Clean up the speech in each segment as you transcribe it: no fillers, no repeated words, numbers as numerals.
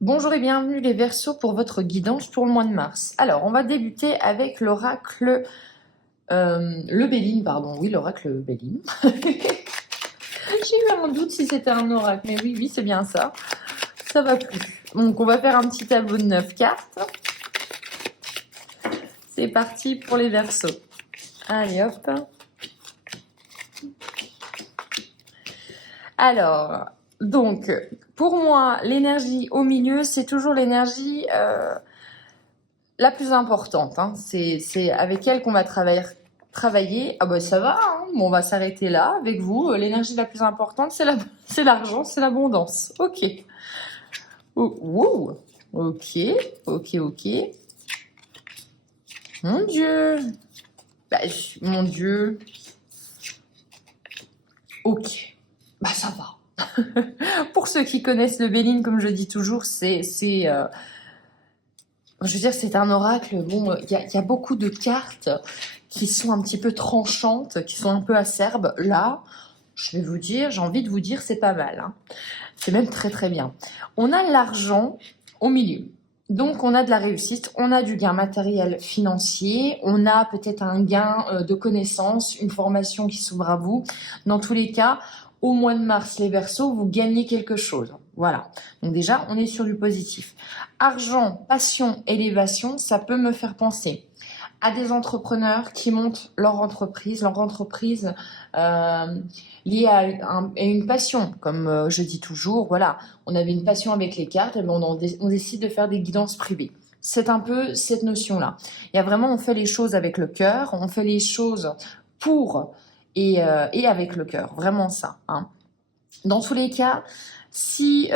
Bonjour et bienvenue les Verseaux pour votre guidance pour le mois de mars. Alors, on va débuter avec l'oracle le Béline, pardon. Oui, l'oracle Béline. J'ai eu un doute si c'était un oracle, mais oui, c'est bien ça. Ça va plus. Donc, on va faire un petit tableau de 9 cartes. C'est parti pour les Verseaux. Allez, hop. Alors, donc, pour moi, l'énergie au milieu, c'est toujours l'énergie la plus importante. Hein. C'est avec elle qu'on va travailler. Ah bah ça va, hein. Bon, on va s'arrêter là avec vous. L'énergie la plus importante, c'est l'argent, c'est l'abondance. Ok. Wow. Ok, ok. Mon Dieu. Bah, mon Dieu. Ok. Bah ça va. Pour ceux qui connaissent le Béline, comme je dis toujours, je veux dire, c'est un oracle. Bon, il y a beaucoup de cartes qui sont un petit peu tranchantes, qui sont un peu acerbes. Là, je vais vous dire, j'ai envie de vous dire, c'est pas mal. Hein. C'est même très très bien. On a l'argent au milieu. Donc, on a de la réussite, on a du gain matériel financier, on a peut-être un gain de connaissances, une formation qui s'ouvre à vous. Dans tous les cas, au mois de mars, les Verseaux, vous gagnez quelque chose. Voilà. Donc déjà, on est sur du positif. Argent, passion, élévation, ça peut me faire penser à des entrepreneurs qui montent leur entreprise liée à une passion. Comme je dis toujours, voilà, on avait une passion avec les cartes, et ben on décide de faire des guidances privées. C'est un peu cette notion-là. Il y a vraiment, on fait les choses avec le cœur, on fait les choses pour et avec le cœur, vraiment ça. Hein. Dans tous les cas, si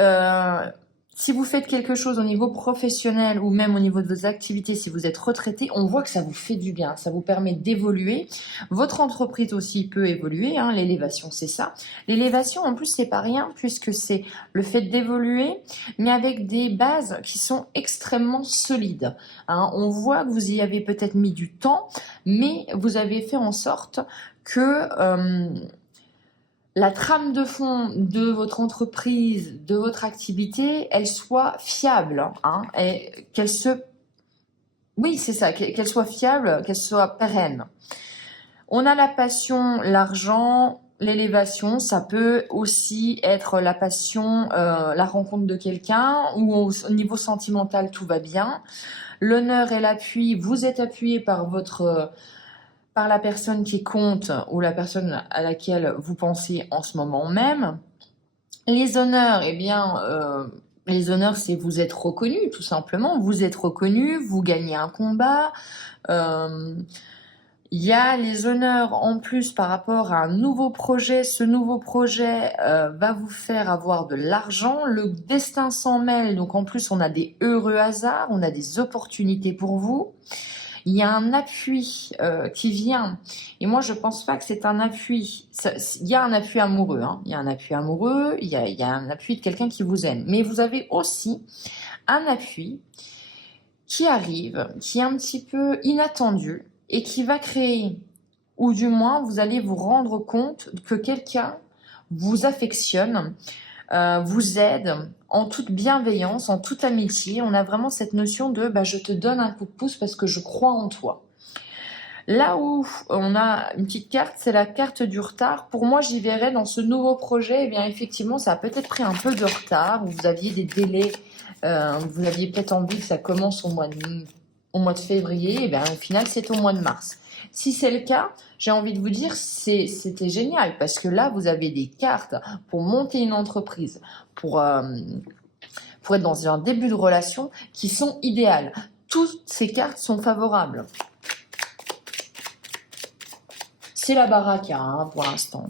si vous faites quelque chose au niveau professionnel ou même au niveau de vos activités, si vous êtes retraité, on voit que ça vous fait du bien, ça vous permet d'évoluer. Votre entreprise aussi peut évoluer, hein, l'élévation c'est ça. L'élévation en plus c'est pas rien puisque c'est le fait d'évoluer, mais avec des bases qui sont extrêmement solides. Hein. On voit que vous y avez peut-être mis du temps, mais vous avez fait en sorte que la trame de fond de votre entreprise, de votre activité, elle soit fiable, hein, et oui, c'est ça, qu'elle soit fiable, qu'elle soit pérenne. On a la passion, l'argent, l'élévation, ça peut aussi être la passion, la rencontre de quelqu'un, ou au niveau sentimental, tout va bien. L'honneur et l'appui, vous êtes appuyé par la personne qui compte ou la personne à laquelle vous pensez en ce moment même. Les honneurs, eh bien, les honneurs, c'est vous êtes reconnu, tout simplement. Vous êtes reconnu, vous gagnez un combat. Euh, Il y a les honneurs en plus par rapport à un nouveau projet. Ce nouveau projet va vous faire avoir de l'argent. Le destin s'en mêle, donc en plus on a des heureux hasards, on a des opportunités pour vous. Il y a un appui qui vient. Et moi, je pense pas que c'est un appui. Il y a un appui amoureux. Hein. Il y a un appui amoureux. Il y a un appui de quelqu'un qui vous aime. Mais vous avez aussi un appui qui arrive, qui est un petit peu inattendu et qui va créer, ou du moins, vous allez vous rendre compte que quelqu'un vous affectionne, vous aide en toute bienveillance, en toute amitié. On a vraiment cette notion de je te donne un coup de pouce parce que je crois en toi. Là où on a une petite carte, c'est la carte du retard. Pour moi, j'y verrais dans ce nouveau projet, eh bien effectivement, ça a peut-être pris un peu de retard, ou vous aviez des délais, vous aviez peut-être envie que ça commence au mois de février, eh bien au final, c'est au mois de mars. Si c'est le cas, j'ai envie de vous dire, c'était génial, parce que là, vous avez des cartes pour monter une entreprise, pour être dans un début de relation qui sont idéales. Toutes ces cartes sont favorables. C'est la baraka hein, pour l'instant.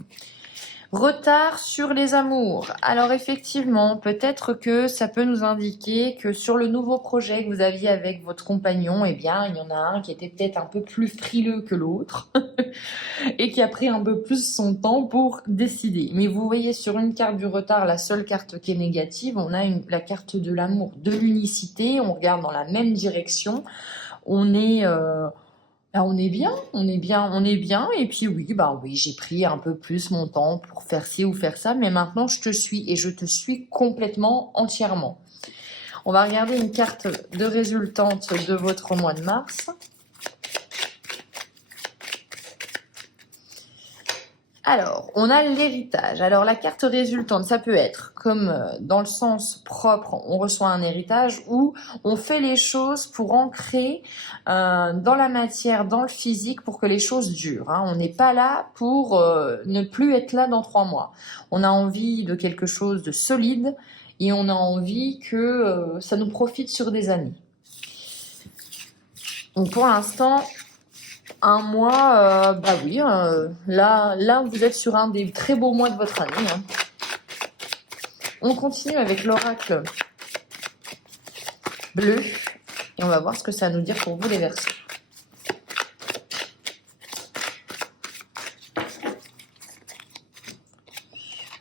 Retard sur les amours. Alors effectivement, peut-être que ça peut nous indiquer que sur le nouveau projet que vous aviez avec votre compagnon, eh bien, il y en a un qui était peut-être un peu plus frileux que l'autre et qui a pris un peu plus son temps pour décider. Mais vous voyez sur une carte du retard, la seule carte qui est négative, on a la carte de l'amour, de l'unicité, on regarde dans la même direction, on est... on est bien, et puis oui, j'ai pris un peu plus mon temps pour faire ci ou faire ça, mais maintenant je te suis et je te suis complètement, entièrement. On va regarder une carte de résultante de votre mois de mars. Alors, on a l'héritage. Alors, la carte résultante, ça peut être comme dans le sens propre, on reçoit un héritage ou on fait les choses pour ancrer dans la matière, dans le physique, pour que les choses durent. Hein. On n'est pas là pour ne plus être là dans 3 mois. On a envie de quelque chose de solide et on a envie que ça nous profite sur des années. Donc, pour l'instant... Un mois, bah oui, là, vous êtes sur un des très beaux mois de votre année. Hein. On continue avec l'oracle bleu. Et on va voir ce que ça va nous dire pour vous, les Verseaux.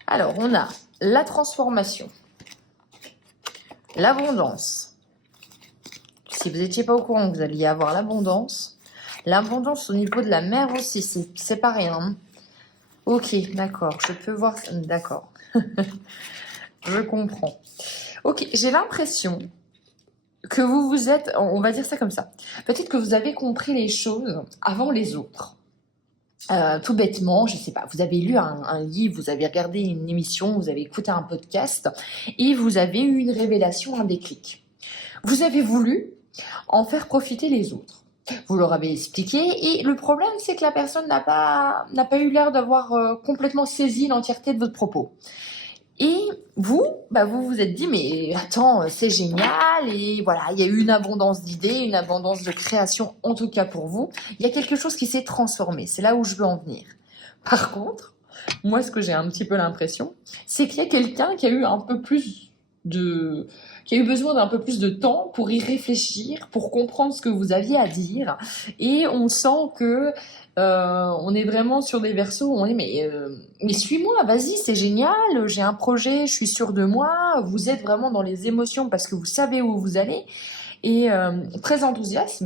Alors, on a la transformation, l'abondance. Si vous n'étiez pas au courant que vous alliez avoir l'abondance... L'abondance au niveau de la mer aussi, c'est pas rien. Ok, d'accord, je peux voir... D'accord, je comprends. Ok, j'ai l'impression que vous vous êtes... On va dire ça comme ça. Peut-être que vous avez compris les choses avant les autres. Tout bêtement, je sais pas, vous avez lu un livre, vous avez regardé une émission, vous avez écouté un podcast et vous avez eu une révélation, un déclic. Vous avez voulu en faire profiter les autres. Vous leur avez expliqué et le problème c'est que la personne n'a pas eu l'air d'avoir complètement saisi l'entièreté de votre propos. Et vous, vous vous êtes dit mais attends, c'est génial et voilà, il y a eu une abondance d'idées, une abondance de création en tout cas pour vous. Il y a quelque chose qui s'est transformé, c'est là où je veux en venir. Par contre, moi ce que j'ai un petit peu l'impression, c'est qu'il y a quelqu'un qui a eu qui a eu besoin d'un peu plus de temps pour y réfléchir, pour comprendre ce que vous aviez à dire. Et on sent que on est vraiment sur des Verseaux où on est mais suis-moi, vas-y, c'est génial, j'ai un projet, je suis sûre de moi. Vous êtes vraiment dans les émotions parce que vous savez où vous allez. Et très enthousiaste,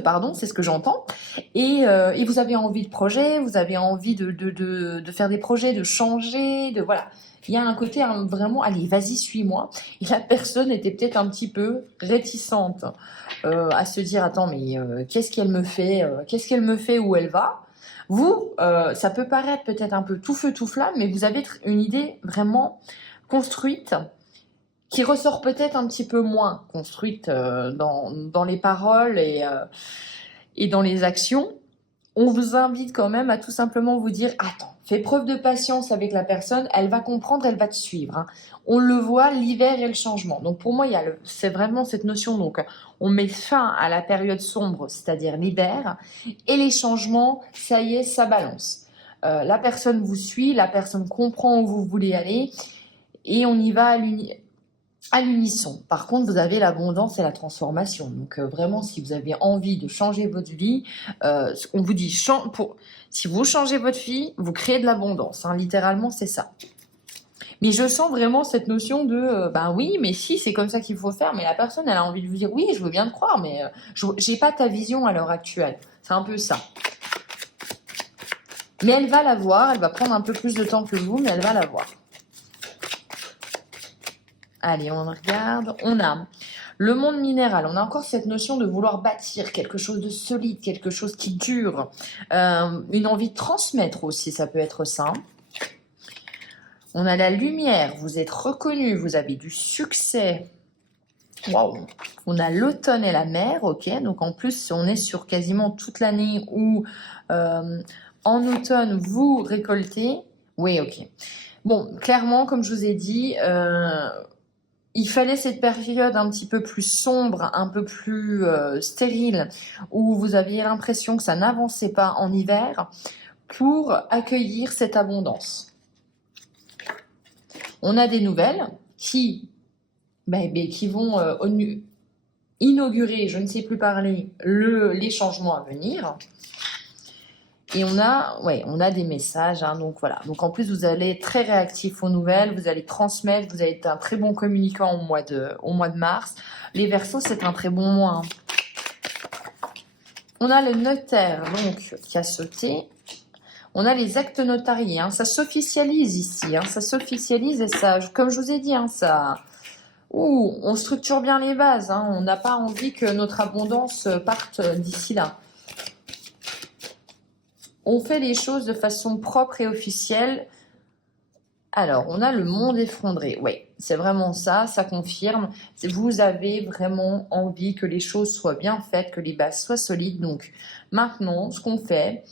pardon, c'est ce que j'entends. Et vous avez envie de projet, vous avez envie de faire des projets, de changer, de voilà. Il y a un côté vraiment, allez, vas-y, suis-moi. Et la personne était peut-être un petit peu réticente à se dire, attends, mais qu'est-ce qu'elle me fait où elle va. Vous, ça peut paraître peut-être un peu tout feu, tout flamme, mais vous avez une idée vraiment construite qui ressort peut-être un petit peu moins construite dans les paroles et dans les actions. On vous invite quand même à tout simplement vous dire, attends, fais preuve de patience avec la personne, elle va comprendre, elle va te suivre. Hein. On le voit, l'hiver et le changement. Donc pour moi, c'est vraiment cette notion. Donc on met fin à la période sombre, c'est-à-dire l'hiver, et les changements, ça y est, ça balance. La personne vous suit, la personne comprend où vous voulez aller, et on y va à l'unisson. Par contre, vous avez l'abondance et la transformation. Donc vraiment, si vous avez envie de changer votre vie, on vous dit, si vous changez votre vie, vous créez de l'abondance. Hein, littéralement, c'est ça. Mais je sens vraiment cette notion de, oui, mais si, c'est comme ça qu'il faut faire. Mais la personne, elle a envie de vous dire, oui, je veux bien te croire, mais j'ai pas ta vision à l'heure actuelle. C'est un peu ça. Mais elle va la voir, elle va prendre un peu plus de temps que vous, mais elle va la voir. Allez, on regarde. On a le monde minéral. On a encore cette notion de vouloir bâtir quelque chose de solide, quelque chose qui dure. Une envie de transmettre aussi, ça peut être ça. On a la lumière. Vous êtes reconnu, vous avez du succès. Waouh. On a l'automne et la mer, ok. Donc en plus, on est sur quasiment toute l'année où en automne, vous récoltez. Oui, ok. Bon, clairement, comme je vous ai dit... il fallait cette période un petit peu plus sombre, un peu plus stérile, où vous aviez l'impression que ça n'avançait pas en hiver, pour accueillir cette abondance. On a des nouvelles qui vont inaugurer, je ne sais plus parler, les changements à venir. Et on a des messages, hein, donc voilà. Donc en plus, vous allez être très réactif aux nouvelles, vous allez transmettre, vous allez être un très bon communicant au mois de mars. Les Verseaux, c'est un très bon mois. Hein. On a le notaire, donc, qui a sauté. On a les actes notariés, hein, ça s'officialise ici, hein, ça s'officialise et ça, comme je vous ai dit, hein, ça... Ouh, on structure bien les bases, hein. On n'a pas envie que notre abondance parte d'ici là. On fait les choses de façon propre et officielle. Alors, on a le monde effondré. Oui, c'est vraiment ça, ça confirme. Vous avez vraiment envie que les choses soient bien faites, que les bases soient solides. Donc, maintenant, ce qu'on fait,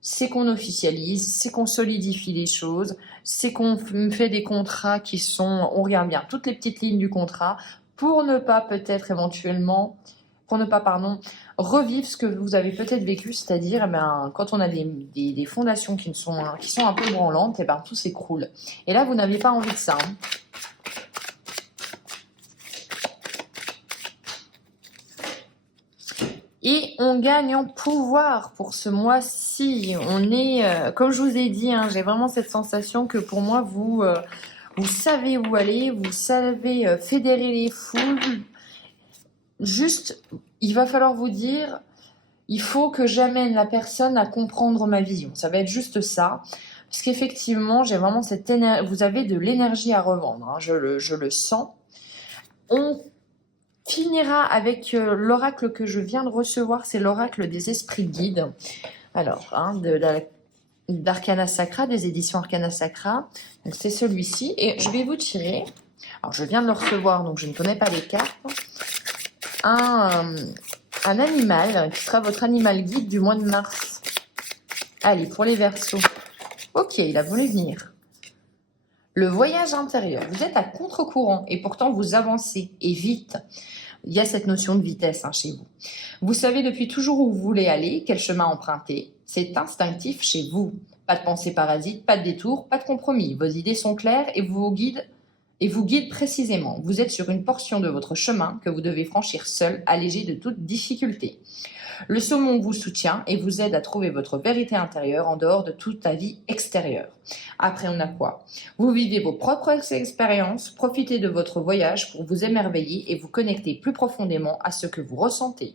c'est qu'on officialise, c'est qu'on solidifie les choses, c'est qu'on fait des contrats qui sont, on regarde bien toutes les petites lignes du contrat pour ne pas peut-être éventuellement, pour ne pas, pardon, revivre ce que vous avez peut-être vécu, c'est-à-dire eh ben, quand on a des fondations qui sont un peu branlantes, et ben, tout s'écroule. Et là, vous n'avez pas envie de ça, hein. Et on gagne en pouvoir pour ce mois-ci. On est, comme je vous ai dit, hein, j'ai vraiment cette sensation que pour moi, vous savez où aller, vous savez fédérer les foules. Juste, il va falloir vous dire, il faut que j'amène la personne à comprendre ma vision. Ça va être juste ça. Parce qu'effectivement, j'ai vraiment cette énergie. Vous avez de l'énergie à revendre, hein, je le sens. On finira avec l'oracle que je viens de recevoir, c'est l'oracle des esprits guides. Alors, hein, d'Arcana Sacra, des éditions Arcana Sacra. Donc, c'est celui-ci. Et je vais vous tirer. Alors, je viens de le recevoir, donc je ne connais pas les cartes. Un animal qui sera votre animal guide du mois de mars. Allez, pour les Verseaux. Ok, il a voulu venir. Le voyage intérieur. Vous êtes à contre-courant et pourtant vous avancez et vite. Il y a cette notion de vitesse chez vous. Vous savez depuis toujours où vous voulez aller, quel chemin emprunter. C'est instinctif chez vous. Pas de pensée parasite, pas de détour, pas de compromis. Vos idées sont claires et vous guident précisément. Vous êtes sur une portion de votre chemin que vous devez franchir seul, allégé de toute difficulté. Le saumon vous soutient et vous aide à trouver votre vérité intérieure en dehors de toute ta vie extérieure. Après, on a quoi? Vous vivez vos propres expériences, profitez de votre voyage pour vous émerveiller et vous connecter plus profondément à ce que vous ressentez.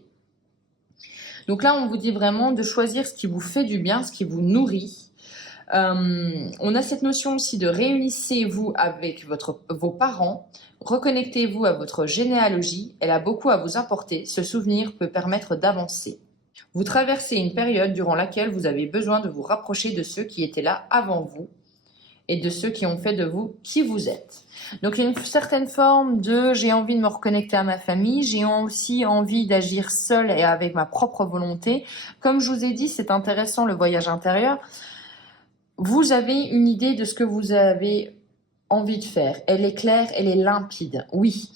Donc là, on vous dit vraiment de choisir ce qui vous fait du bien, ce qui vous nourrit. On a cette notion aussi de réunissez-vous avec vos parents, reconnectez-vous à votre généalogie, elle a beaucoup à vous apporter, ce souvenir peut permettre d'avancer. Vous traversez une période durant laquelle vous avez besoin de vous rapprocher de ceux qui étaient là avant vous et de ceux qui ont fait de vous qui vous êtes. Donc il y a une certaine forme de j'ai envie de me reconnecter à ma famille, j'ai aussi envie d'agir seule et avec ma propre volonté. Comme je vous ai dit, c'est intéressant le voyage intérieur. Vous avez une idée de ce que vous avez envie de faire. Elle est claire, elle est limpide, oui.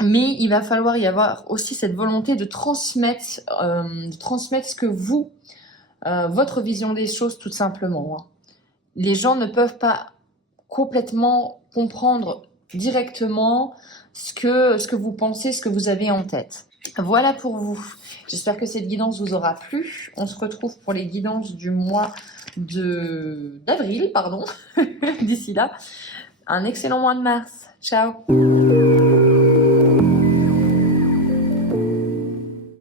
Mais il va falloir y avoir aussi cette volonté de transmettre ce que vous, votre vision des choses tout simplement, hein. Les gens ne peuvent pas complètement comprendre directement ce que vous pensez, ce que vous avez en tête. Voilà pour vous. J'espère que cette guidance vous aura plu. On se retrouve pour les guidances du mois d'avril, pardon. D'ici là, un excellent mois de mars. Ciao.